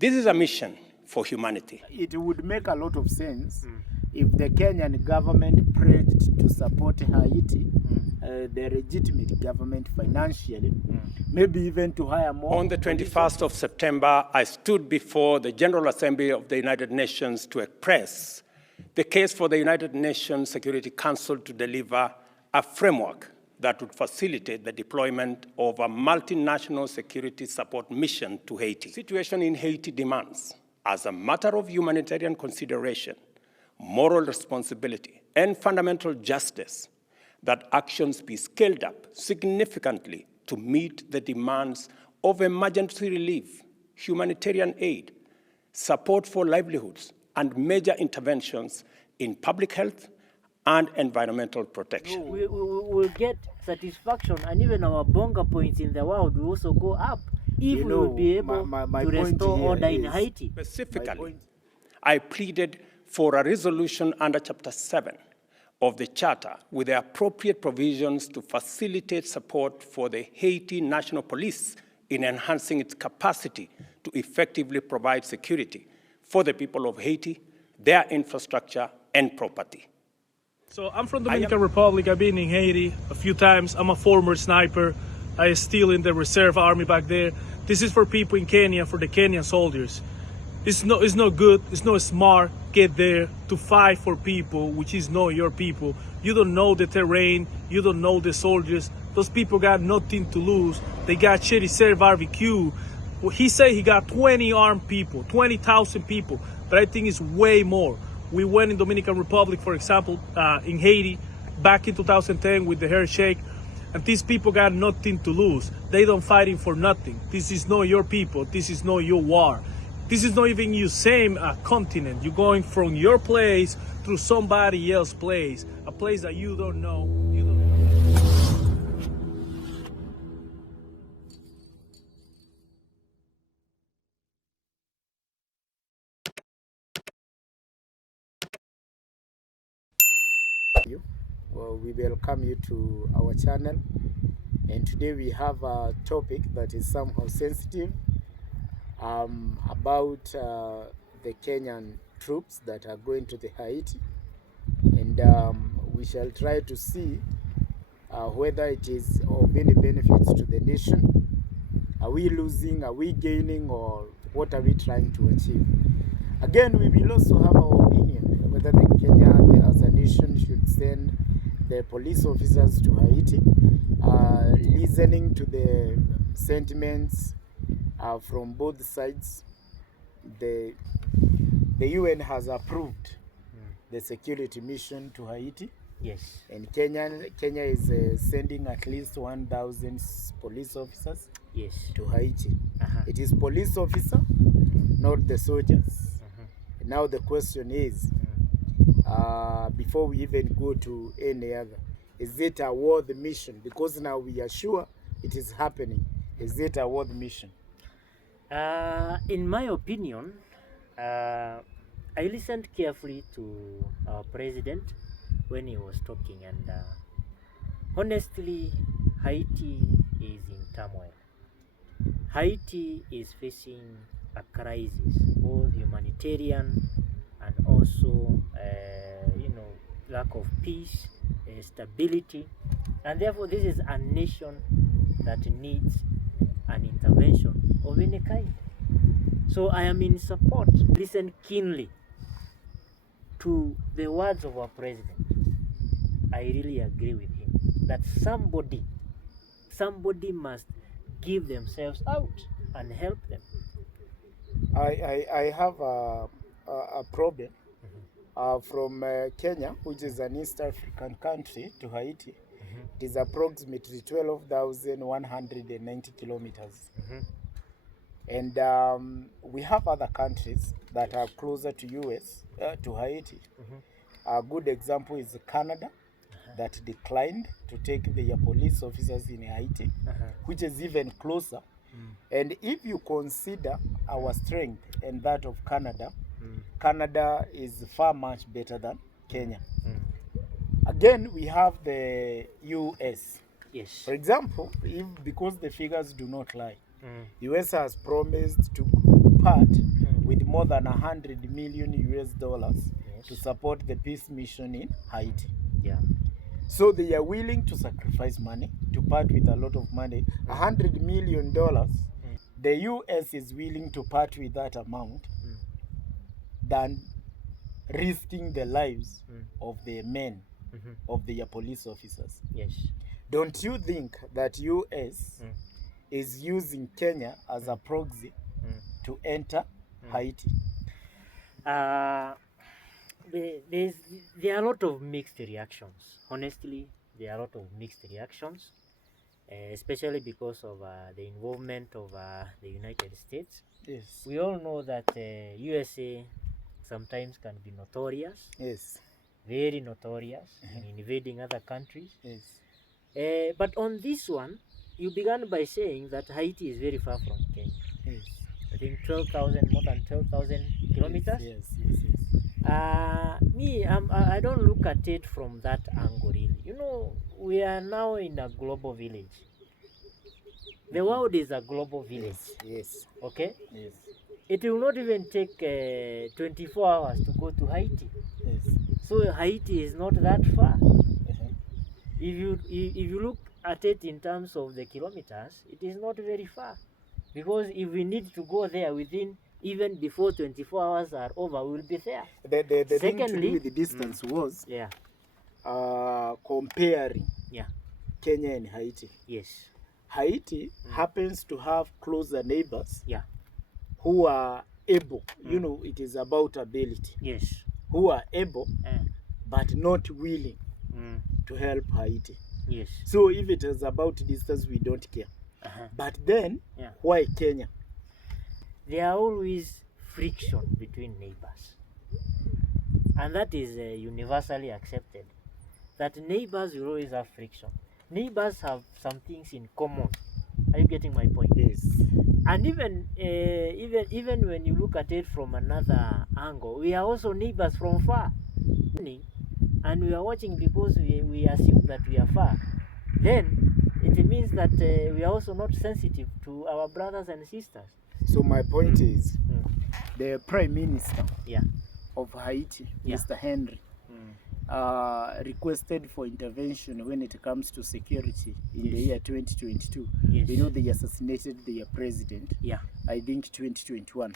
This is a mission for humanity. It would make a lot of sense if the Kenyan government pledged to support Haiti, the legitimate government financially, maybe even to hire more. On the 21st of September, I stood before the General Assembly of the United Nations to express the case for the United Nations Security Council to deliver a framework that would facilitate the deployment of a multinational security support mission to Haiti. The situation in Haiti demands, as a matter of humanitarian consideration, moral responsibility, and fundamental justice, that actions be scaled up significantly to meet the demands of emergency relief, humanitarian aid, support for livelihoods, and major interventions in public health and environmental protection. We will get satisfaction, and even our bonga points in the world will also go up if we will be able to restore order in Haiti. Specifically, I pleaded for a resolution under Chapter 7 of the Charter with the appropriate provisions to facilitate support for the Haiti National Police in enhancing its capacity to effectively provide security for the people of Haiti, their infrastructure, and property. So I'm from the Dominican Republic. I've been in Haiti a few times. I'm a former sniper. I was still in the reserve army back there. This is for people in Kenya, for the Kenyan soldiers. It's not good, it's not smart, get there to fight for people, which is not your people. You don't know the terrain, you don't know the soldiers. Those people got nothing to lose. They got shitty serve barbecue. Well, he said he got 20 armed people, 20,000 people, but I think it's way more. We went in Dominican Republic, for example, in Haiti, back in 2010 with the handshake, and these people got nothing to lose. They don't fighting for nothing. This is not your people. This is not your war. This is not even your same continent. You're going from your place through somebody else's place, a place that you don't know. Well, we welcome you to our channel, and today we have a topic that is somehow sensitive about the Kenyan troops that are going to the Haiti, and we shall try to see whether it is of any benefits to the nation. Are we losing, are we gaining, or what are we trying to achieve? Again, we will also have our opinion whether the Kenya as a nation should send the police officers to Haiti, listening to the sentiments from both sides. The UN has approved the security mission to Haiti. Yes. And Kenya is sending at least 1,000 police officers to Haiti. It is police officer, not the soldiers. Now the question is, before we even go to any other, is it a world mission? Because now we are sure it is happening. Is it a world mission? In my opinion, I listened carefully to our president when he was talking, and honestly, Haiti is in turmoil. Haiti is facing a crisis, both humanitarian and also, lack of peace, stability, and therefore this is a nation that needs an intervention of any kind. So I am in support. Listen keenly to the words of our president. I really agree with him that somebody must give themselves out and help them. I have a problem from Kenya, which is an East African country, to Haiti. It is approximately 12,190 kilometers. And we have other countries that are closer to US, to Haiti. A good example is Canada, that declined to take their police officers in Haiti, which is even closer. And if you consider our strength and that of Canada, Canada is far much better than Kenya. Again, we have the US. Yes. For example, because the figures do not lie, US has promised to part with more than 100 million US dollars Yes. to support the peace mission in Haiti. Yeah. So they are willing to sacrifice money, to part with a lot of money. $100 million, the US is willing to part with that amount than risking the lives of their men, of their police officers. Yes. Don't you think that US is using Kenya as a proxy to enter Haiti? There are a lot of mixed reactions. Honestly, there are a lot of mixed reactions, especially because of the involvement of the United States. Yes. We all know that USA sometimes can be notorious, Yes. very notorious in invading other countries. Yes. But on this one, you began by saying that Haiti is very far from Kenya. Yes. I think 12,000, more than 12,000 kilometers. Yes. Yes. Yes. I don't look at it from that angle really. You know, we are now in a global village. The world is a global village. Yes. Okay? Yes. It will not even take 24 hours to go to Haiti. Yes. So Haiti is not that far. Uh-huh. If you look at it in terms of the kilometers, it is not very far. Because if we need to go there within, even before 24 hours are over, we will be there. The thing to do Secondly, with the distance was yeah, comparing yeah, Kenya and Haiti. yes, Haiti happens to have closer neighbors yeah, who are able, you know, it is about ability, yes, who are able uh, but not willing to help Haiti. yes, So if it is about distance, we don't care. But then, yeah. why Kenya? There are always friction between neighbors. And that is universally accepted. That neighbors will always have friction. Neighbors have some things in common. Are you getting my point? Yes. And even when you look at it from another angle, we are also neighbors from far. And we are watching because we assume that we are far. Then it means that we are also not sensitive to our brothers and sisters. So my point is, the Prime Minister Yeah. of Haiti, Yeah. Mr. Henry, requested for intervention when it comes to security in the year 2022. Yes. You know, they assassinated their president, Yeah. I think 2021.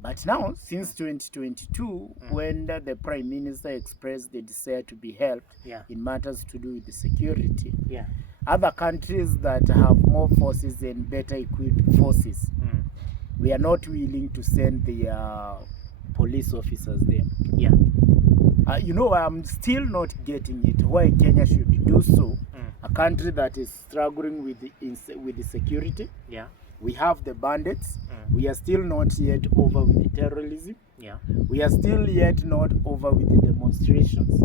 But now, since 2022, when the Prime Minister expressed the desire to be helped Yeah. in matters to do with the security, Yeah. other countries that have more forces and better equipped forces, we are not willing to send their police officers there. Yeah. You know, I'm still not getting it, why Kenya should do so. A country that is struggling with the security. Yeah. We have the bandits. We are still not yet over with the terrorism. Yeah. We are still yet not over with the demonstrations.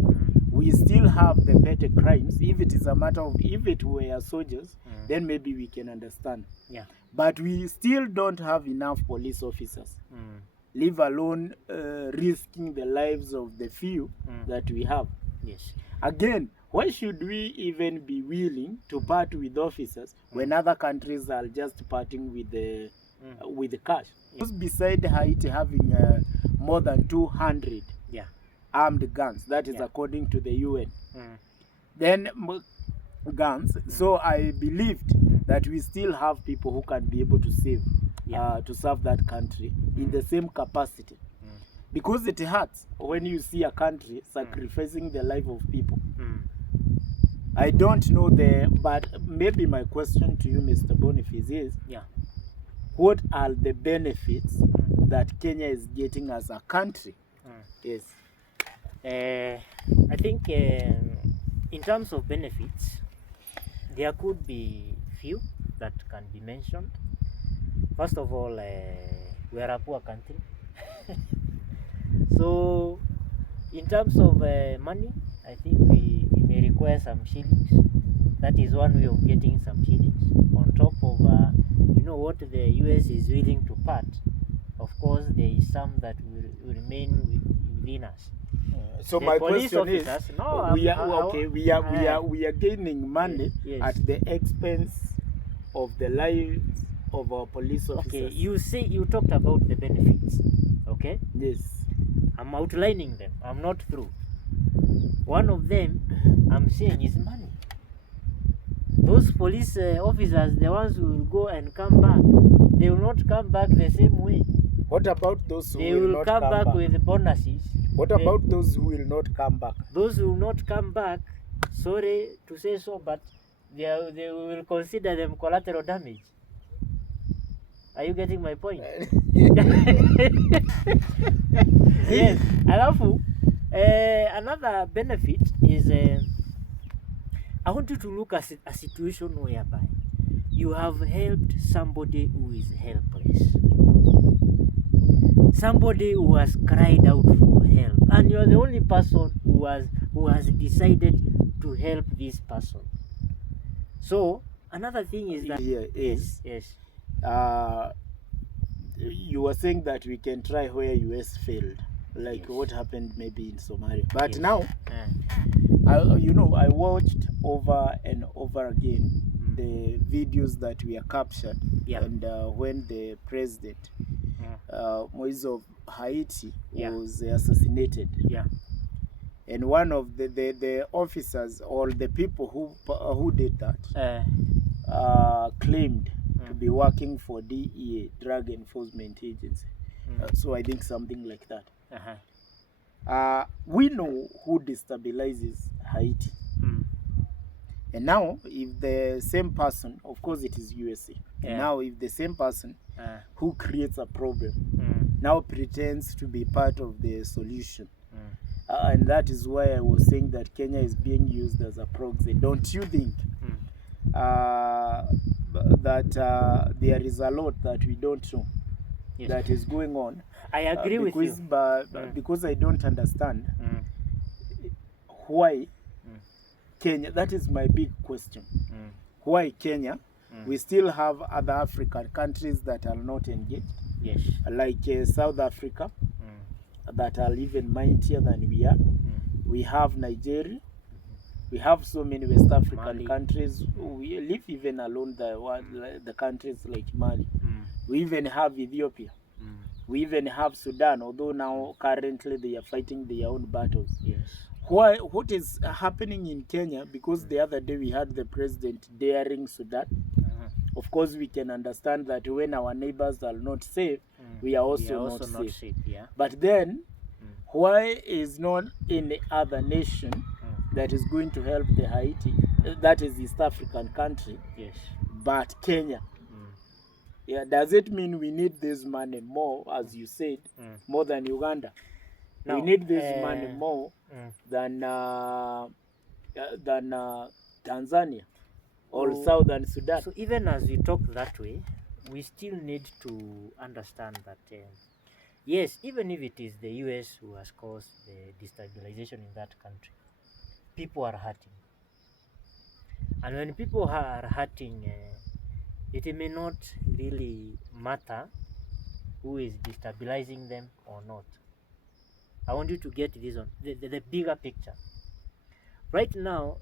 We still have the petty crimes. If it is a matter of, if it were soldiers, then maybe we can understand. Yeah. But we still don't have enough police officers, leave alone risking the lives of the few that we have. Yes. Again, why should we even be willing to part with officers when other countries are just parting with the cash? Just beside Haiti having more than 200 Yeah. armed guns, that is Yeah. according to the UN. Then guns. So I believed that we still have people who can be able to save, to serve that country in the same capacity. Because it hurts when you see a country sacrificing the life of people. I don't know but maybe my question to you, Mr. Boniface, is what are the benefits that Kenya is getting as a country? Yes. I think in terms of benefits, there could be few that can be mentioned. First of all, we are a poor country. So, in terms of money, I think we may require some shillings. That is one way of getting some shillings. On top of, you know, what the US is willing to part. Of course, there is some that will remain within us. So The my police question is, officers, no, we are gaining money yes. at the expense of the lives of our police officers. Okay, you talked about the benefits. Okay. Yes. I'm outlining them. I'm not through. One of them I'm saying is money. Those police officers, the ones who will go and come back, they will not come back the same way. What about those who They will will not come back with bonuses. What about those who will not come back? Those who will not come back, sorry to say so, but they will consider them collateral damage. Are you getting my point? Yes. Alafu, another benefit is I want you to look at a situation whereby you have helped somebody who is helpless, somebody who has cried out for help, and you are the only person who has decided to help this person. So another thing is that yes. You were saying that we can try where US failed, like what happened maybe in Somalia. But now, I watched over and over again the videos that were captured, and when the president Moise of Haiti was assassinated. And one of the officers or the people who did that claimed to be working for DEA, Drug Enforcement Agency. So I think something like that. We know who destabilizes Haiti. And now, if the same person, of course it is USA, and now if the same person who creates a problem now pretends to be part of the solution, and that is why I was saying that Kenya is being used as a proxy. Don't you think that there is a lot that we don't know that is going on? I agree with you. Because I don't understand why Kenya, that is my big question. Why Kenya? We still have other African countries that are not engaged, like South Africa, that are even mightier than we are. We have Nigeria. We have so many West African countries. We live even alone the countries like Mali. We even have Ethiopia. We even have Sudan, although now currently they are fighting their own battles. What is happening in Kenya? Because the other day we had the president daring Sudan. Of course, we can understand that when our neighbors are not safe, we are also not safe. But then, why is not any other nation that is going to help the Haiti, that is East African country, but Kenya? Does it mean we need this money more, as you said, more than Uganda? No, we need this money more than Tanzania or Southern Sudan. So even as we talk that way, we still need to understand that yes, even if it is the US who has caused the destabilization in that country, people are hurting. And when people are hurting, it may not really matter who is destabilizing them or not. I want you to get this on the bigger picture. Right now,